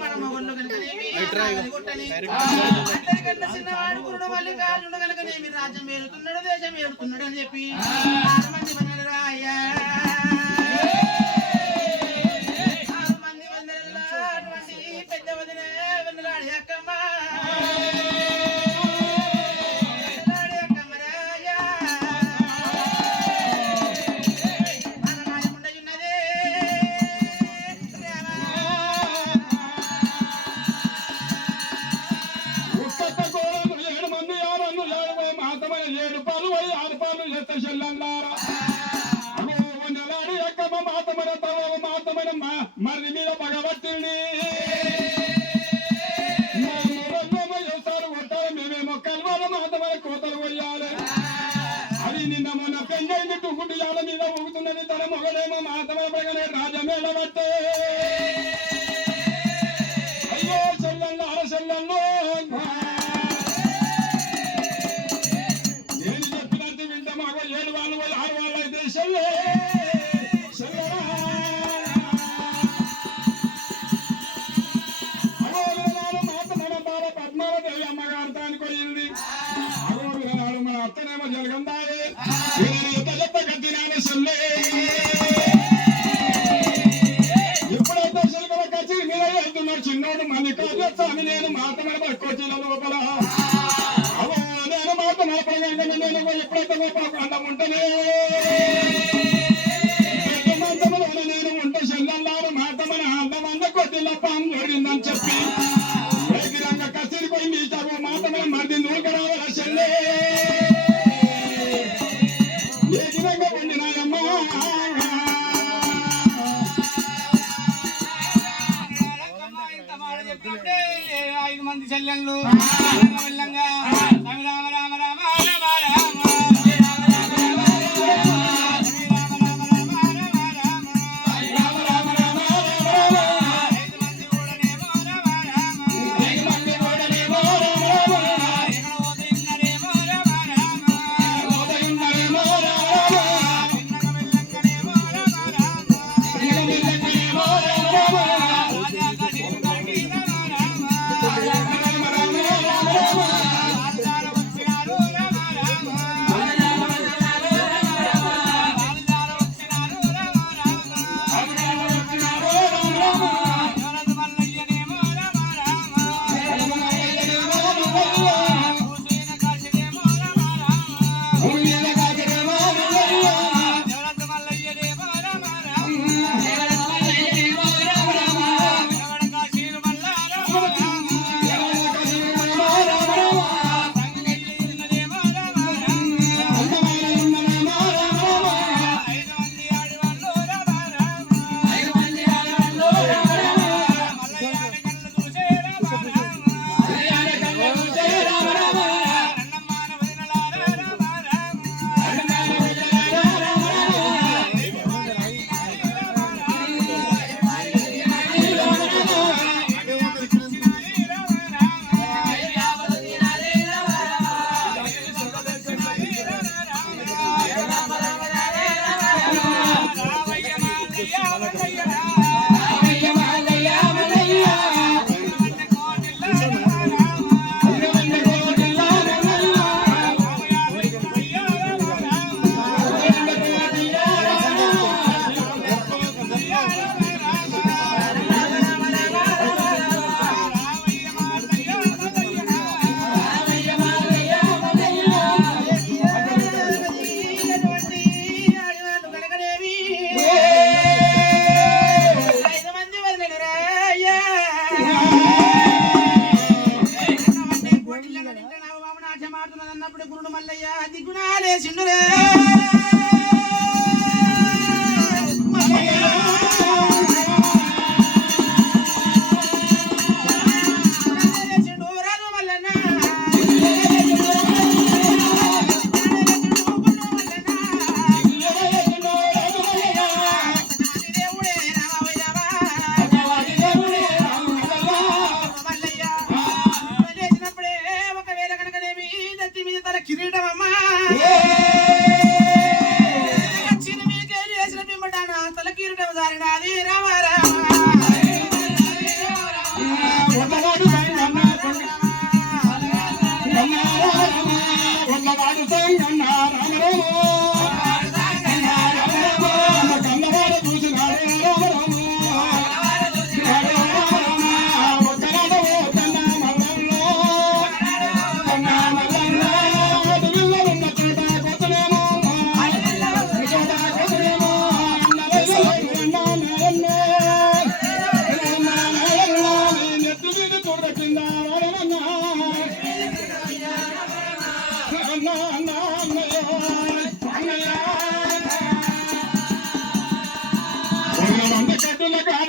మన మొగళ్ళు కనుకనేమి చిన్నవాడు కురుడు మళ్ళీ కాళ్ళు కనుకనేమి రాజ్యం ఏలుతున్నాడు దేశం ఏలుతున్నాడు అని చెప్పి 6 మంది వన్నెలరా అయ్యా మరి మీద భగవత్తుని వ్యవసాయాలు కొట్టాలి మేమేమో కల్వాల మాతమైన కోతలు కొయ్యాలి అది నిన్న మొన్న పెంజైంది టుకుటియాల మీద ఊగుతున్నది తన మొగలేమో మాతమైన పగలే రాజమేళ పట్టే అయ్యో చెల్లెళ్ళు అరచెల్లెళ్ళు నేను చెప్పినట్టు వింటే మాకు 7 వాళ్ళు 6 వాళ్ళు అయితే చెల్లె జరగందాయే ఎప్పుడైతే శిల్కల కచ్చి మీద వెళ్తున్నాడు చిన్నోడు మళ్ళీ స్వామి నేను మాత్రమే పట్టుకొచ్చిన లోపల అవో నేను మాత్రం నేను ఎప్పుడైతే లోపల అండం ఉంటేనే మంచంలోనే నేను ఉంటే చెల్లెల్లారు మాత్రమే అందమంద కొద్దిలప్ప ఓడిందని చెప్పి రంగ కసిరి పోయి మీ చదువు మాత్రమే మరిది నూక రావాల చెల్లె చెల్లెళ్ళు రామ రామ రామ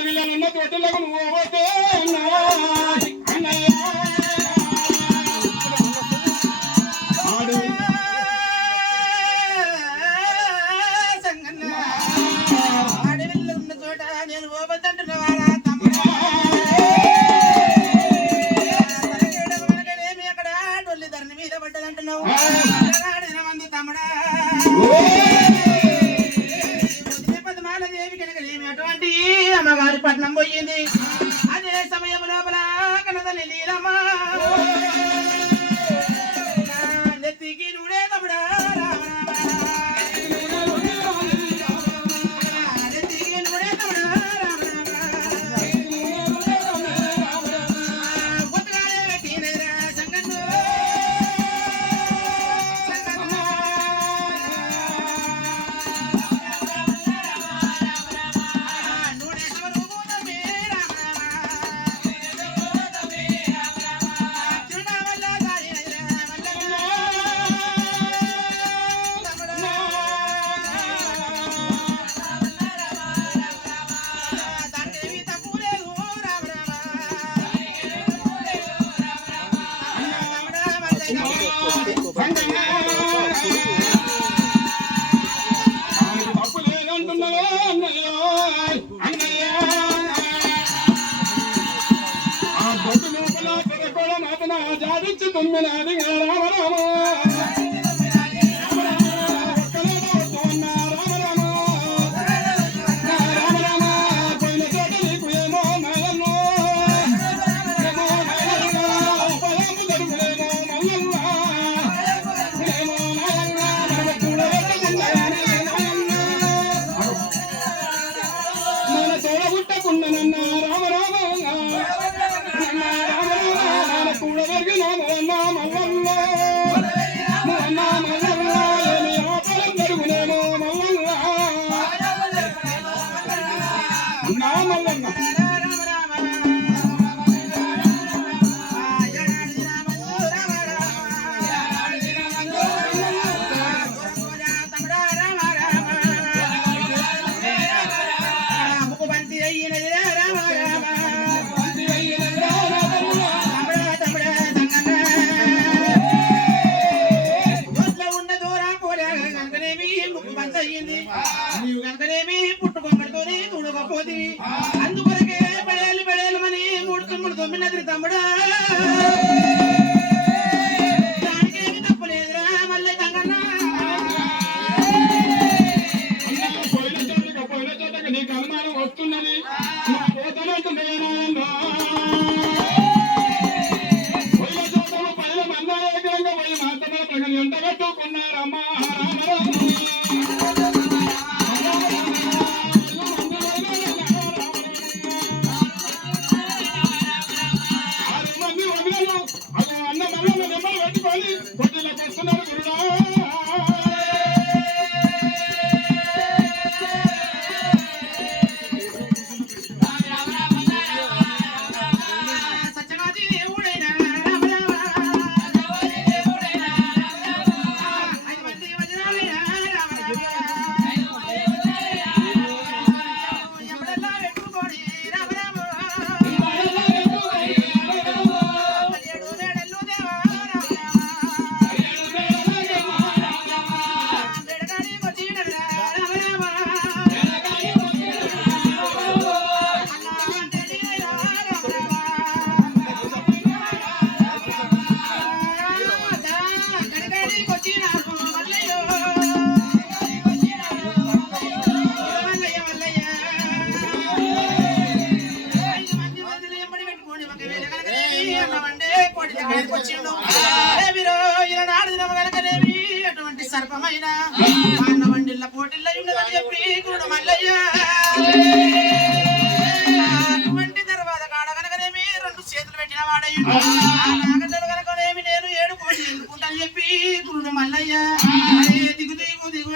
ఆడపిల్లలున్న తోటలకు నువ్వు పోతే అన్నయ్య ఆడపిల్ల ఉన్న చోట నేను పోవద్దంటున్నవారా తమ్ముడా తలకేడమనకనేమి అక్కడ డొల్లి ధరణి మీద పడ్డదంటున్నావు మంది తమ్ముడా పద్మాలదేవి కనుకనేమి అటువంటి అమ్మవారి పట్నం పోయింది అదే సమయం లోపల కనతల్లి లీలమ్మ నెత్తికి నుడే తమ్ముడా తొమ్మిది రామ రామ నీవు కనుకనేమి పుట్టుకొమ్మడితోని తుడకపోతే అందుకొరకే పడేలు మని 3 తమ్ముడా దానికేమి తప్పలేదురా మళ్ళీ తంగన్న పోయిన చోటకి నీకు అనుమానం వస్తున్నది పోయిన చోటలో పైన మన్నాయకంగా పోయి మాత్రమే ప్రజలు ఎంత పెట్టుకున్నారమ్మా సర్పమైన బండిల్ల పోటీల్ల ఉన్నదని చెప్పి గురుడు మల్లయ్య అటువంటి తర్వాత కాడ కనుకనేమి 2 చేతులు పెట్టిన వాడయ్యుడు నాగడ్డలు కనుకనేమి నేను 7 కోట్లు ఎదుర్కొంటాను చెప్పి గురుడు మల్లయ్య దిగు దిగు దిగు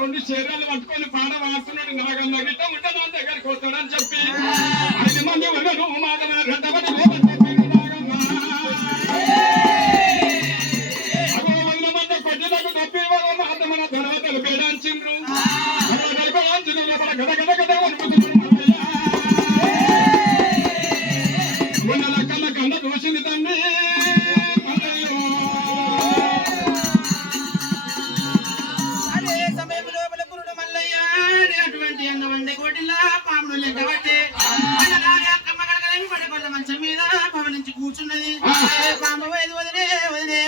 రెండు చీరలు పట్టుకొని పాట వాడుతున్నాడు నాగన్న గిట్ట ఉంట నా దగ్గరికి వస్తాడని చెప్పి 5 మంది ఉన్నారు మాధవ రెడ్డమని కొట్టినకు తప్పి మాధవన ధనవతలు పేడాంచిండ్రు గడ గడ గడ కళ్ళ కండ దోషింది తండ్రి మంచం మీద పవలించి కూర్చున్నది పాము వదిలే వదిలే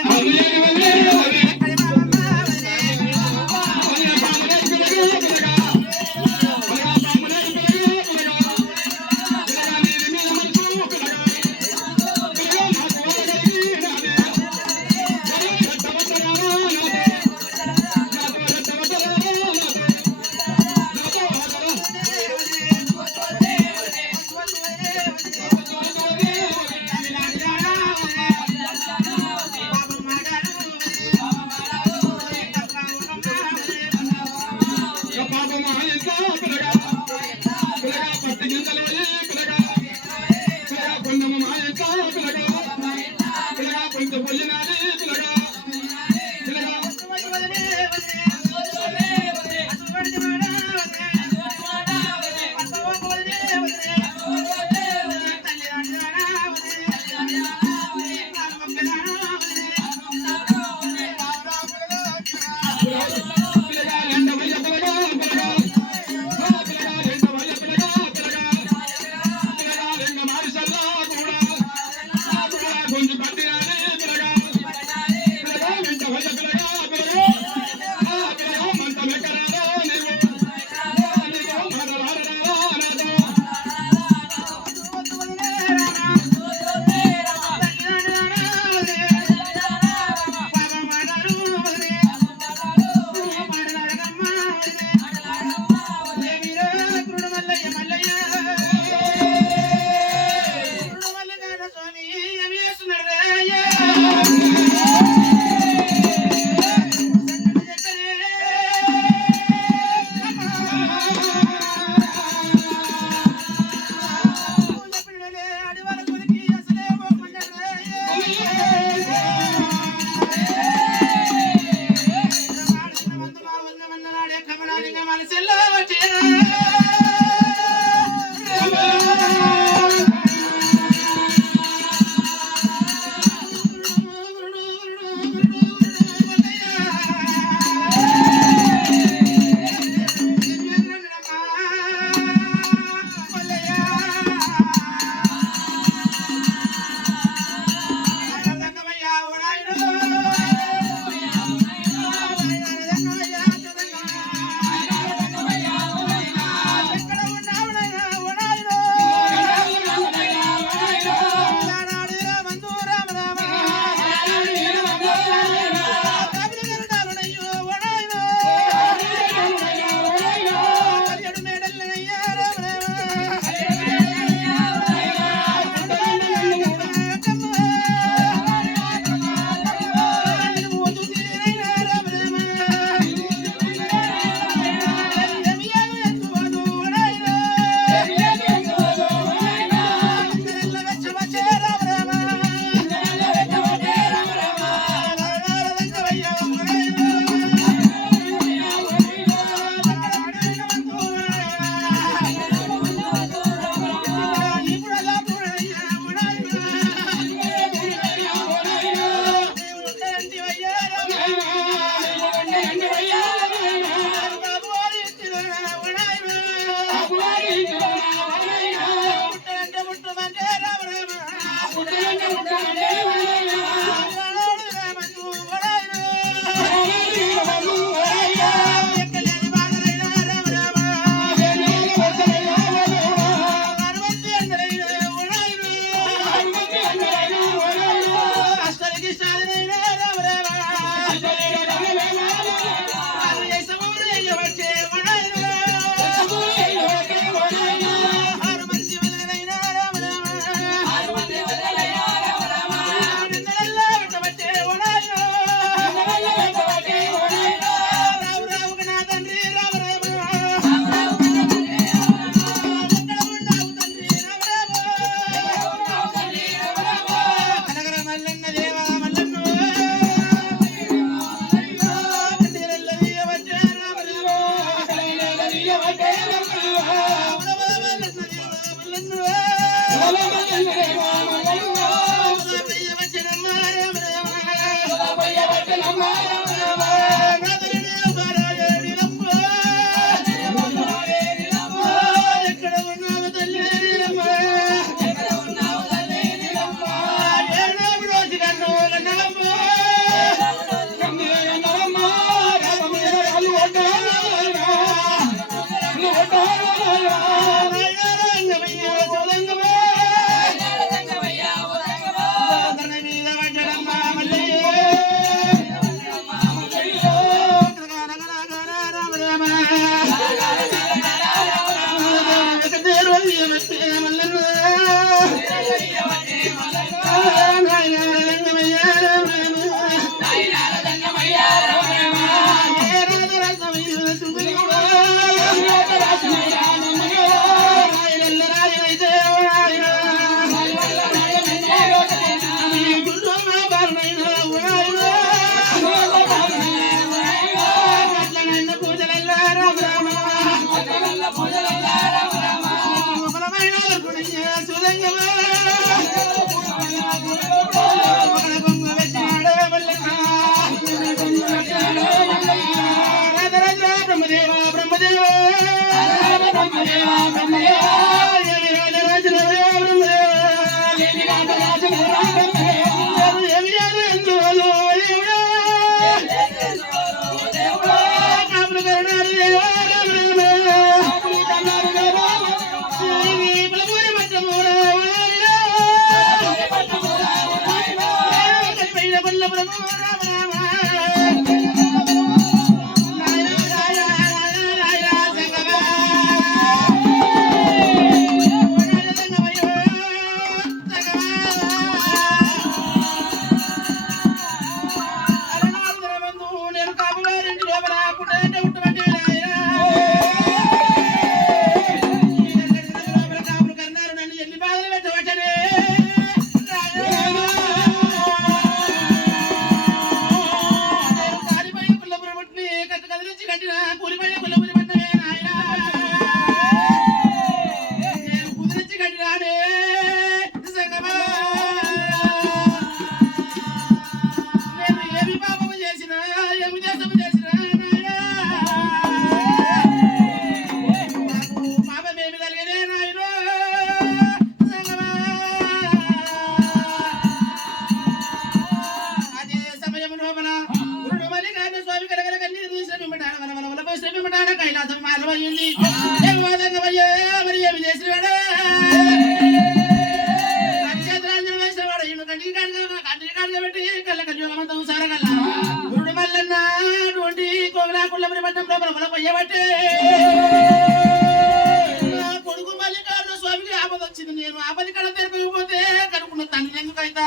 కొడుకు మల్లికార్జున స్వామికి ఆపద వచ్చింది. నేను ఆపది కడ తెరపకపోతే కనుక్కున్న తండ్రి ఎందుకైతా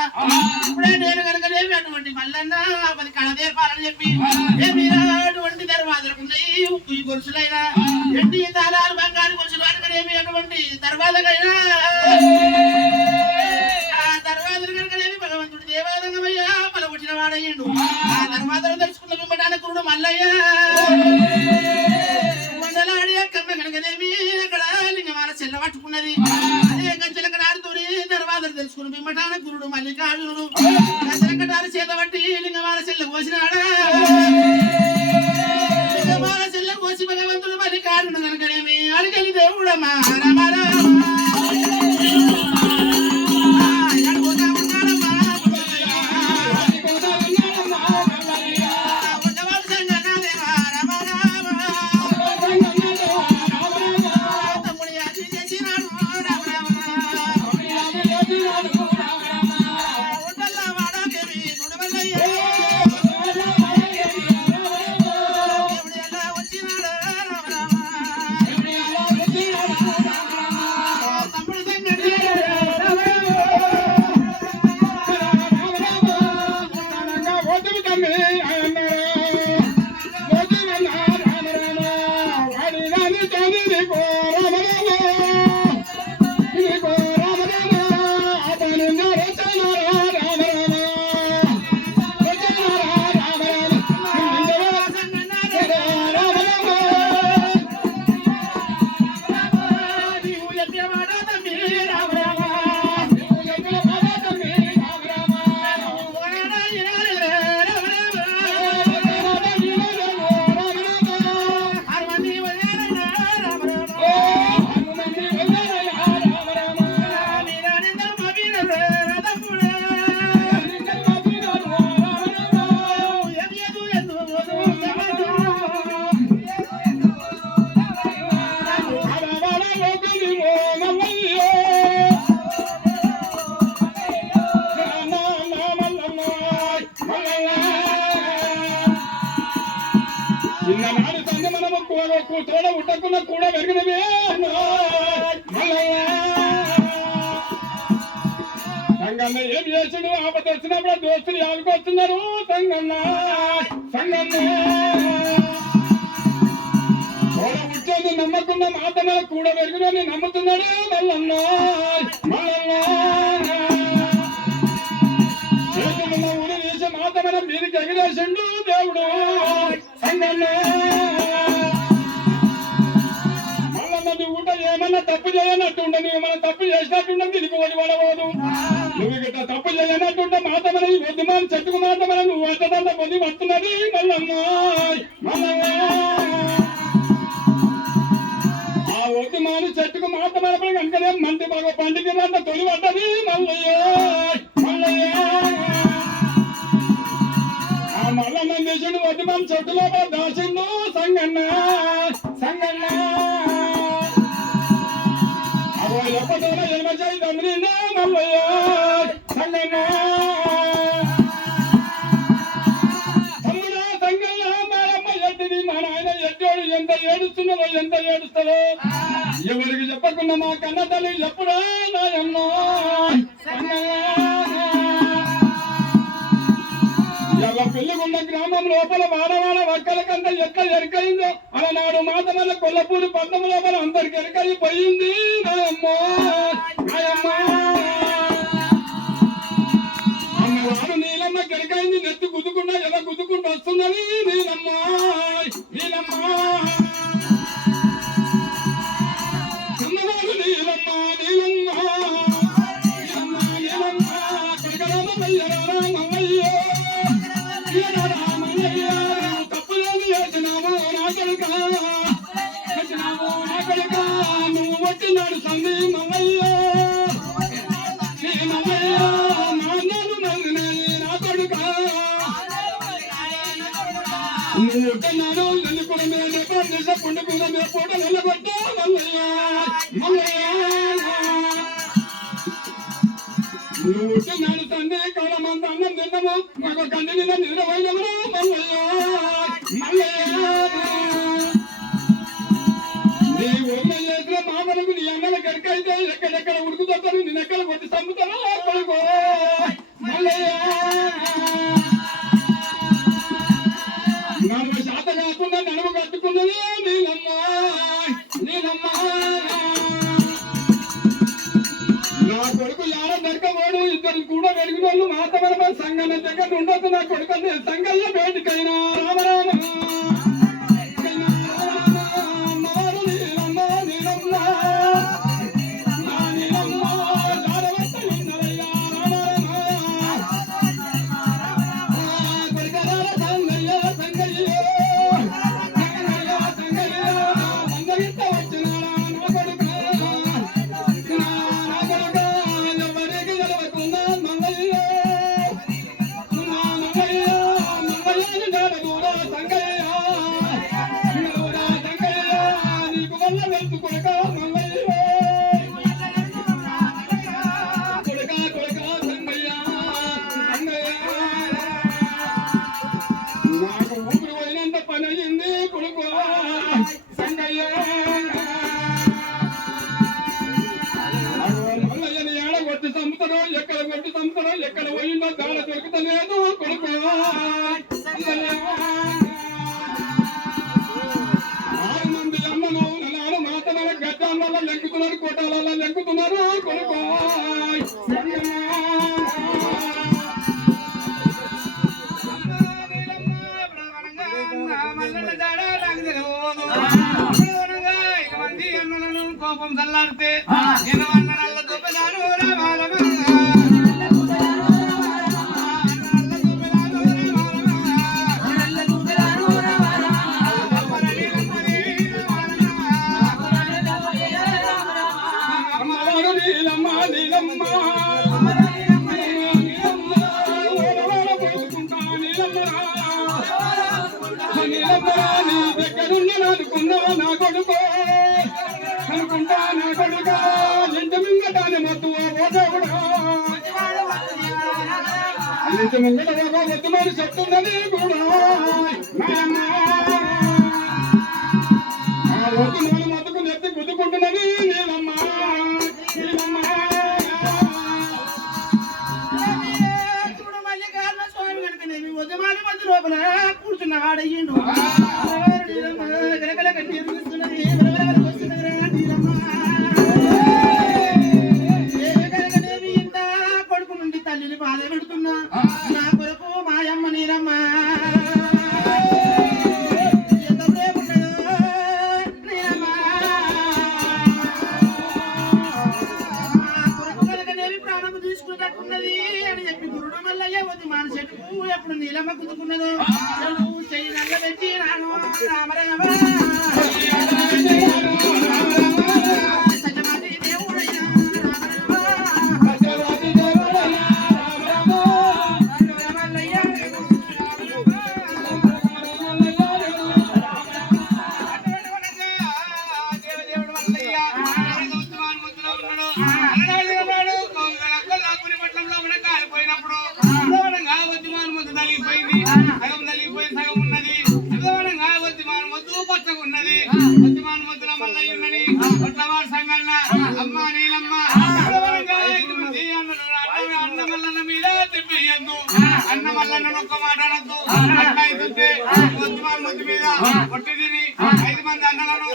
ఇప్పుడే నేను కనుకనేమి అటువంటి మల్లన్న ఆపది కడ తెరపాలని చెప్పి అటువంటి దర్వాజలకున్నాయి ఉక్కు గొలుసులైనా ఎండి తాళాలు బంగారు గొలుసులు కనుకనేమి అటువంటి దర్వాజకైనా ఆ దర్వాజలు కనుకనేమి భగవంతుడు దేవాదంగమయ్యా పలగొట్టిన వాడయ్యిండు. ఆ దర్వాజలు తెలుసుకున్న బింబటాన కురుడు మల్లయ్య మండలాడి కమ్మ కనుకనేమి అక్కడ లింగమాల చెల్ల పట్టుకున్నది. అదే కంచెల కడారుతోని దర్వాజలు తెలుసుకున్న బింబటాన గురుడు మల్లికార్జునుడు కంచెల కడారు చేత పట్టి లింగమాల చెల్ల కోసినాడా. లింగమాల చెల్ల కోసి భగవంతుడు మల్లికార్జునుడు కనుకనేమి అడిగలి దేవుడమ్మా రామారా Yeah. తమ్మి చిన్ననాడు సంగ మనము తోడ ఉట్టకున్న కూడా వెరిగినవే సంగన్న ఏం చేసాడు ఆపద వచ్చినప్పుడు దోస్తులు ఆడుకొస్తున్నారు సంగన్న సంగన్న తోడ ఉట్టేది నమ్మకున్న మాట మీద కూడా వెరిగినని నమ్ముతున్నాడు మల్లన్న మల్లన్న చేతులున్న ఊరి తీసి మాట మీద మీదికి ఎగిరేసిండు దేవుడు సంగన్న మల్లన్న నువ్వు ఏమన్నా తప్పు చేయనట్టుండ నువ్వు ఏమన్నా తప్పు చేసినట్టుండ దీనికి ఓడి పడవదు నువ్వు ఇట్లా తప్పు చేయనట్టుంటే మాట మన వద్దు మన చెట్టుకు మాట మన నువ్వు అట్టదండ పొంది వస్తున్నది మల్లన్న మల్లన్న ఆ వద్దు మాని చెట్టుకు మాట మన కనుకనే మంటి బాగా పండికి మాట తొలి పడ్డది మల్లయ్య మల్లయ్య మల్లన్న దేశుడు వద్దు మన చెట్టులో దాచిండు సంగన్న సంగన్న అవో ఎప్పటిలో ఎనభై తమ్మిన మల్లయ్య సంగన్న తమ్ముడా సంగన్న మారమ్మ ఎట్టిది మా నాయన ఎట్టోడు ఎంత ఏడుస్తున్నదో ఎంత ఏడుస్తాడో ఎవరికి చెప్పకుండా మా కన్న తల్లి ఎప్పుడా నాయన్న ఇలా పెళ్లిగుండ గ్రామం లోపల వాడవాడ వక్కల కంటే ఎట్లా ఎరకైందో అలనాడు మాట వల్ల కొల్లపూరి పట్టణం లోపల అందరికి ఎరకైపోయింది నాయమ్మ నాయమ్మ అమ్మవాడు నీలమ్మ కెరకైంది నెత్తి గుద్దుకుండా ఎలా గుద్దుకుంటూ వస్తున్నది నీలమ్మ నీలమ్మ అమ్మవాడు నీలమ్మ నీలమ్మ నీలమ్మ నీలమ్మ కొడకరామ మయ్యరామ మయ్యో తప్పులేని చేసినావు నా కొడుక నువ్వు వచ్చినాడు సంధి మమ్మయ్యో నీ మమ్మయ్యో నాన్నలు నవ్వినాయి నా కొడుక నువ్వు వచ్చినాడు వెళ్ళిపోయి మేము పండుకున్న మేము పూట వెళ్ళగొట్టా మల్లయ్య మల్లయ్య నువ్వు వచ్చినాడు తండ్రి కాలమంత అన్నం తిన్నాము మాకు కంటి నిండా నిద్రపోయినము మల్లయ్య మల్లయ్య నీ ఊళ్ళో చేసిన మామలకు నీ అన్నల గడికైతే ఎక్కడెక్కడ ఉడుకుతాను నేను ఎక్కడ కొట్టి చంపుతాను కొడుకో మల్లయ్య 40 శాతం కాకుండా నడుము కట్టుకున్నది నీలమ్మ నీలమ్మ నా కొడుకు యాడ దొరకవాడు ఇద్దరు కూడా వెలిగిన వాళ్ళు మాతమరమ సంగన్న దగ్గర ఉండొద్దు నా కొడుకు సంగయ్య బయటికైనా రామరామ ఎక్కడ కొట్టి చంపుతారో ఎక్కడ పోయిందో గాడ దొరుకుతలేదు కొడుకు రూపం చల్లారితే నేను అన్న నల్ల చూపెదారు రామాలమ్మ అనుకున్నా నా కొడుకో అనుకుంటా నా కొడుకా ఇంటి ముంగటాన్ని మొత్తం ఇంటి ముంగట వద్దు మరి చెప్తున్నది కూడా ఆ వద్దు నేను మొత్తుకు నెత్తి గుద్దుకుంటున్నది నీలమ్మా నీలమ్మా చూడు మల్లికార్జున స్వామి కనుకనేమి ఉద్యమాన్ని మధ్య లోపల కూర్చున్న వాడయ్యిండు గలగల కన్నీరు వస్తున్నది కొడుకు నుండి తల్లిని బాధ పెడుతున్నా నా కొరకు మాయమ్మ నీరమ్మ ఎంత ప్రేమ ఉన్నదో నీరమ్మ కొరకు కనుకనేమి ప్రాణము తీసుకున్నట్టున్నది అని చెప్పి గురుడు మల్లయ్య వద్దు మానసెట్టుకు ఎప్పుడు నీలమ్మ కుదుకున్నదో చెయ్యి నల్ల పెట్టి రాను రామ రామ సజమాతి దేవుడయ్యా అన్న మల్లన్న ఒక్క మాట్లాడద్దు అట్లయితే మంది మీద కొట్టి తిని 5 మంది అన్నలను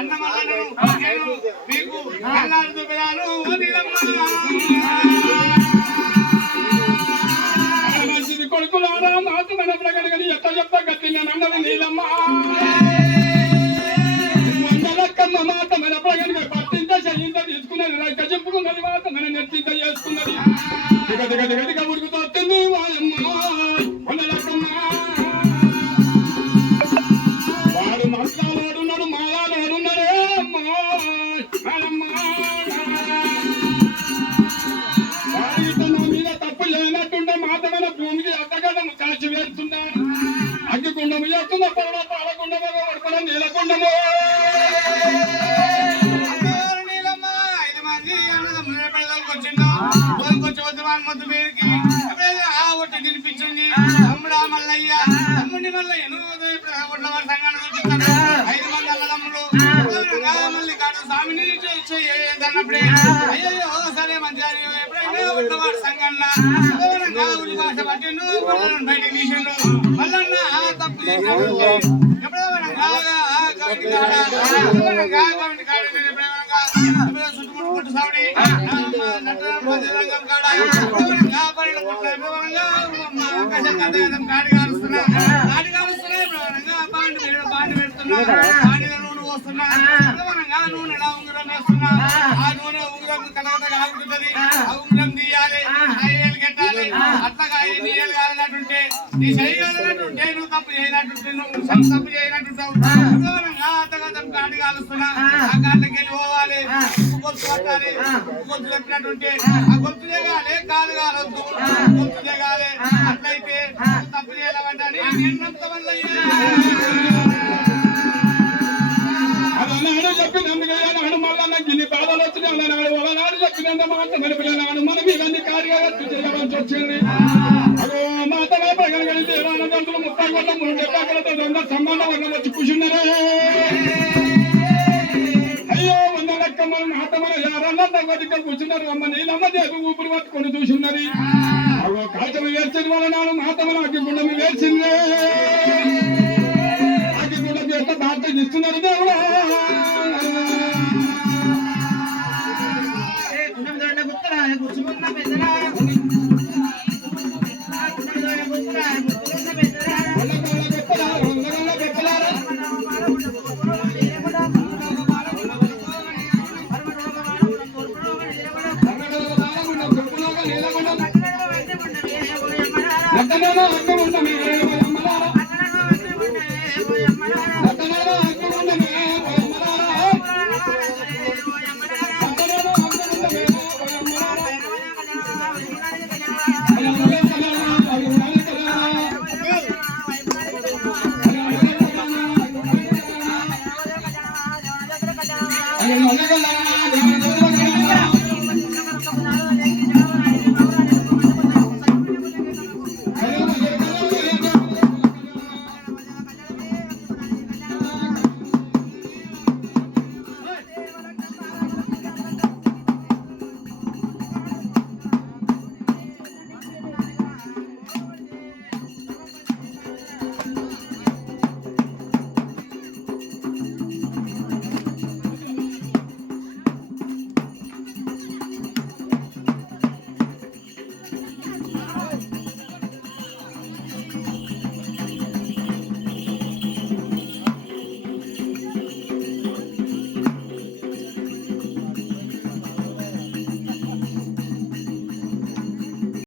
అన్న మల్లన్నను నేను మీకు అన్నాడు పిల్లలు కొడుకులారా నాకు మన ప్రగతి ఎట్ట చెప్తా గట్టి నేను అన్నది నీలమ్మ వందలక్కమ్మ మాట మన ప్రగతి పట్టింత చెయ్యింత తీసుకున్నది రైక చెప్పుకున్నది మాట మన నెట్టింత చేసుకున్నది గదిగదిగదిగా ఉడుకుతూ వస్తుంది వాయమ్మ వందలక్కమ్మ వాడు మసాలోడున్నాడు మాయాలోడున్నాడే అమ్మ వాడి మీద తప్పు చేయనట్టుంటే మాత్రమే భూమికి అడ్డగడ్డము కాల్చి వేస్తున్నాడు అగ్గికుండము చేస్తున్న పొరలో పాలకుండము పడుకున్న నీలకుండము మొద్దు మీదకి ఒట్టి తినిపించింది తమ్ముడా మల్లయ్య తమ్ముడి మల్లయ్యను ఒడ్లవారి సంఘాన్ని చూపిస్తాడు 5 మంది అన్నదమ్ములు మళ్ళీ కాదు స్వామిని అన్నప్పుడే అయ్యో సరే మంచిగా ఎప్పుడైనా ఒడ్లవారి సంఘంలో ఉలి భాష పట్టిండు బయట తీసిండు మల్లన్న తప్పు చేసినప్పుడు చుట్టుముట్టు సావిడి పాండి పెడుతున్నా నూనె పోస్తున్నా నూనె ఉంగరం వేస్తున్నా ఆ నూనె ఉంగరం కనకట కాగుతుంది ఆ ఉంగరం తీయాలి 5 ఏళ్ళు కట్టాలి అట్లాగా 5 ఏళ్ళు కావాలన్నట్టుంటే నీ చేయగలనట్టుంటే నువ్వు తప్పు చేయనట్టుంటే నువ్వు తప్పు చేయనట్టుంటావు అంతగతం కాడి కాలుస్తున్నా ఆ కాళ్ళకి వెళ్ళి పోవాలి గొంతు పట్టాలి గొంతు చెప్పినట్టుంటే ఆ గొంతు దిగాలి కాలు కాలొద్దు గొంతు దిగాలి అట్లయితే తప్పు చేయాలంటే నిన్నంత వల్ల అదన్నాడు చెప్పినందుకు నాడు మళ్ళా నాకు ఇన్ని బాధలు వచ్చినాడు నాడు చెప్పినంత మాత్రం నాడు మనం ఇవన్నీ కార్యవర్తి చేయవలసి వచ్చింది అదో మాతగా ప్రగతి దేవానందులు 30 కోట్ల 3 ఎకరాలతో సంబంధం వర్గం వచ్చి కూర్చున్నారే అయ్యో వందలక్కమ్మ మాతమ్మ ఎవరన్నా దగ్గర కూర్చున్నారు అమ్మ నీలమ్మ దేవి ఊపిరి పట్టుకొని చూసున్నది అగో కాచము వేర్చిన వాళ్ళ నాడు మాతమ్మను అగ్గిగుండము వేర్చింది అగ్గిగుండము ఎంత బాధ్యత ఇస్తున్నారు దేవుడా కూర్చుకున్న పెద్దరా అక్కడనో అక్క ఉండమే పోయమ్మలారా అక్కడనో అక్క ఉండమే పోయమ్మలారా అక్కడనో అక్క ఉండమే పోయమ్మలారా అయ్యో